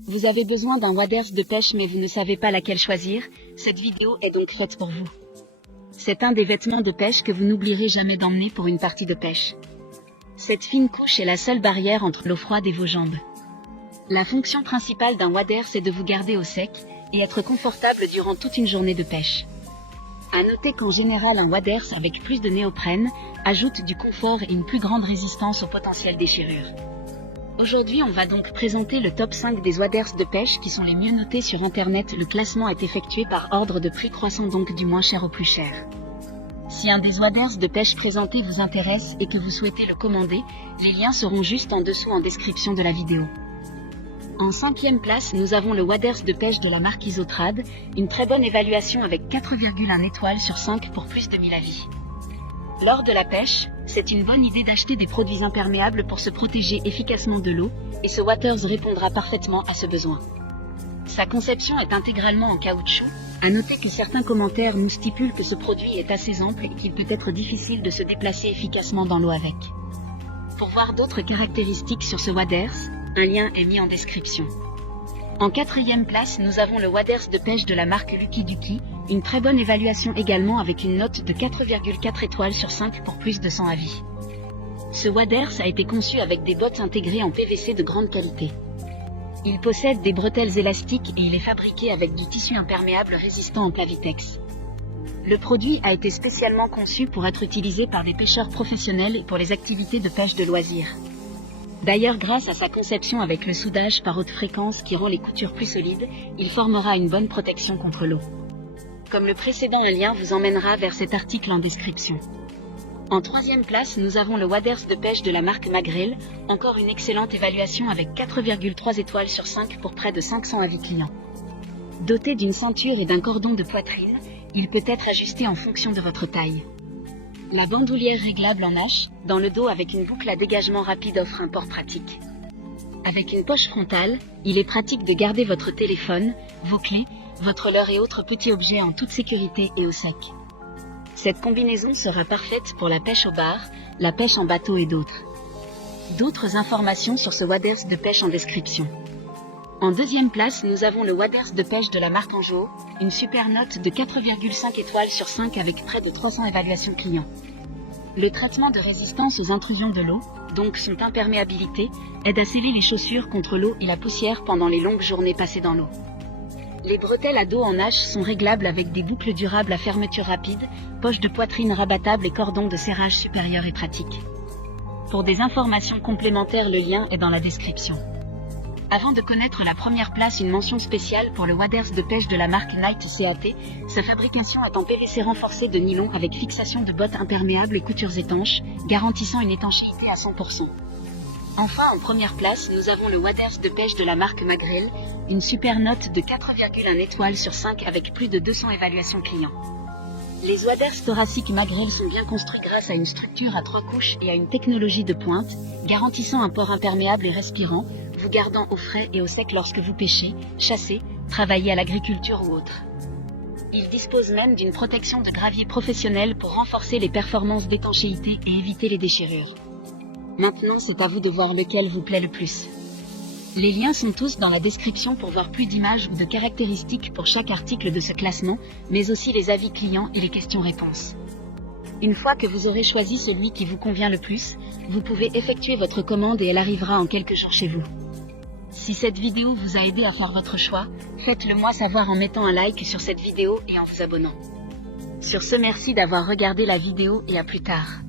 Vous avez besoin d'un waders de pêche mais vous ne savez pas laquelle choisir, cette vidéo est donc faite pour vous. C'est un des vêtements de pêche que vous n'oublierez jamais d'emmener pour une partie de pêche. Cette fine couche est la seule barrière entre l'eau froide et vos jambes. La fonction principale d'un waders est de vous garder au sec et être confortable durant toute une journée de pêche. À noter qu'en général un waders avec plus de néoprène ajoute du confort et une plus grande résistance aux potentielles déchirures. Aujourd'hui on va donc présenter le top 5 des waders de pêche qui sont les mieux notés sur internet. Le classement est effectué par ordre de prix croissant, donc du moins cher au plus cher. Si un des waders de pêche présentés vous intéresse et que vous souhaitez le commander, les liens seront juste en dessous en description de la vidéo. En 5e place, nous avons le waders de pêche de la marque Isotrad, une très bonne évaluation avec 4,1 étoiles sur 5 pour plus de 1000 avis. Lors de la pêche, c'est une bonne idée d'acheter des produits imperméables pour se protéger efficacement de l'eau, et ce waders répondra parfaitement à ce besoin. Sa conception est intégralement en caoutchouc. À noter que certains commentaires nous stipulent que ce produit est assez ample et qu'il peut être difficile de se déplacer efficacement dans l'eau avec. Pour voir d'autres caractéristiques sur ce waders, un lien est mis en description. En 4e place, nous avons le waders de pêche de la marque Lucky Ducky, une très bonne évaluation également avec une note de 4,4 étoiles sur 5 pour plus de 100 avis. Ce waders a été conçu avec des bottes intégrées en PVC de grande qualité. Il possède des bretelles élastiques et il est fabriqué avec du tissu imperméable résistant en Plavitex. Le produit a été spécialement conçu pour être utilisé par des pêcheurs professionnels et pour les activités de pêche de loisirs. D'ailleurs, grâce à sa conception avec le soudage par haute fréquence qui rend les coutures plus solides, il formera une bonne protection contre l'eau. Comme le précédent, un lien vous emmènera vers cet article en description. En 3e place, nous avons le waders de pêche de la marque Magrel, encore une excellente évaluation avec 4,3 étoiles sur 5 pour près de 500 avis clients. Doté d'une ceinture et d'un cordon de poitrine, il peut être ajusté en fonction de votre taille. La bandoulière réglable en H, dans le dos avec une boucle à dégagement rapide offre un port pratique. Avec une poche frontale, il est pratique de garder votre téléphone, vos clés, votre leurre et autres petits objets en toute sécurité et au sec. Cette combinaison sera parfaite pour la pêche au bar, la pêche en bateau et d'autres. D'autres informations sur ce waders de pêche en description. En 2e place, nous avons le waders de pêche de la marque Anjo, une super note de 4,5 étoiles sur 5 avec près de 300 évaluations clients. Le traitement de résistance aux intrusions de l'eau, donc son imperméabilité, aide à sceller les chaussures contre l'eau et la poussière pendant les longues journées passées dans l'eau. Les bretelles à dos en H sont réglables avec des boucles durables à fermeture rapide, poche de poitrine rabattable et cordon de serrage supérieur et pratique. Pour des informations complémentaires, le lien est dans la description. Avant de connaître la première place, une mention spéciale pour le waders de pêche de la marque Night CAT. Sa fabrication est en PVC renforcé de nylon avec fixation de bottes imperméables et coutures étanches, garantissant une étanchéité à 100%. Enfin, en première place, nous avons le waders de pêche de la marque Magrel, une super note de 4,1 étoiles sur 5 avec plus de 200 évaluations clients. Les waders thoraciques Magrel sont bien construits grâce à une structure à 3 couches et à une technologie de pointe, garantissant un port imperméable et respirant, vous gardant au frais et au sec lorsque vous pêchez, chassez, travaillez à l'agriculture ou autre. Il dispose même d'une protection de gravier professionnelle pour renforcer les performances d'étanchéité et éviter les déchirures. Maintenant, c'est à vous de voir lequel vous plaît le plus. Les liens sont tous dans la description pour voir plus d'images ou de caractéristiques pour chaque article de ce classement, mais aussi les avis clients et les questions-réponses. Une fois que vous aurez choisi celui qui vous convient le plus, vous pouvez effectuer votre commande et elle arrivera en quelques jours chez vous. Si cette vidéo vous a aidé à faire votre choix, faites-le moi savoir en mettant un like sur cette vidéo et en vous abonnant. Sur ce, merci d'avoir regardé la vidéo et à plus tard.